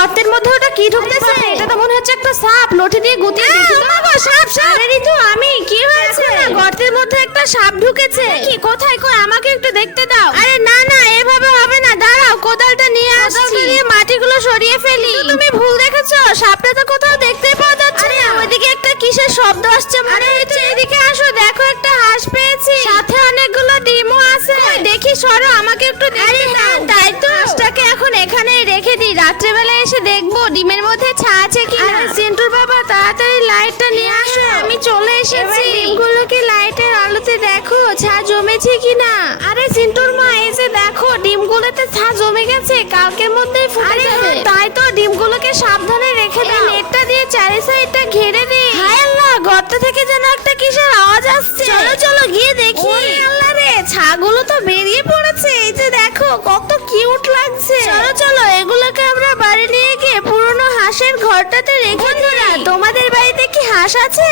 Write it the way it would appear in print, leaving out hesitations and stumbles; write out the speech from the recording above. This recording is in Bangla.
গর্তের মধ্যে ওটা কি ঢুকতেছে? এটা তো মনে হচ্ছে একটা সাপ, লঠি দিয়ে গুতিয়ে দেখি তো। বাবা সাপ সাপ। আরে ঋতু আমি, কি হয়েছে? গর্তের মধ্যে একটা সাপ ঢুকেছে। কি কোথায়? কই আমাকে একটু দেখতে দাও। আরে না না এভাবে হবে না, দাঁড়াও কোদালটা নিয়ে আসছি। দিয়ে মাটিগুলো সরিয়ে ফেলি। তুমি ভুল দেখেছো, সাপটা তো কোথাও দেখতেই পাওয়া যাচ্ছে না। ওইদিকে একটা কিসের শব্দ আসছে। আরে ঋতু এদিকে আসো, দেখো একটা হাঁস পেয়েছি, সাথে অনেকগুলো ডিমও আছে। দেখি সরো, আমাকে একটু দেখতে দাও। তাই তো, হাঁসটাকে এখন এখানেই রেখে দিই, রাত্রেবেলা এসে দেখবো ডিমের মধ্যে ছা আছে কি না। চিন্টুর বাবা তাড়াতাড়ি লাইটটা নিয়ে আসো, আমি চলে এসেছি। ডিমগুলোকে লাইটের আলোতে দেখো ছা জমেছে কিনা। আরে চিন্টুর মা এই যে দেখো, ডিমগুলোতে ছা জমে গেছে, কালকের মধ্যেই ফুটে যাবে। তাই তো ডিমগুলোকে সাবধানে রেখে দাও, নেটটা দিয়ে চারি সাইডটা ঘিরে দিই। হায় আল্লাহ, গর্ত থেকে যেন একটা কিসের আওয়াজ আসছে। চলো চলো গিয়ে দেখি। ওরে আল্লাহ রে, ছাগুলো তো বেরিয়ে পড়েছে। এই যে দেখো কত কিউট লাগছে। চলো চলো এগুলোকে আমরা বাড়ি নিয়ে গিয়ে পুরনো হাঁসের ঘরটাতে রেখে দিই। তোমাদের বাড়িতে কি হাঁস আছে?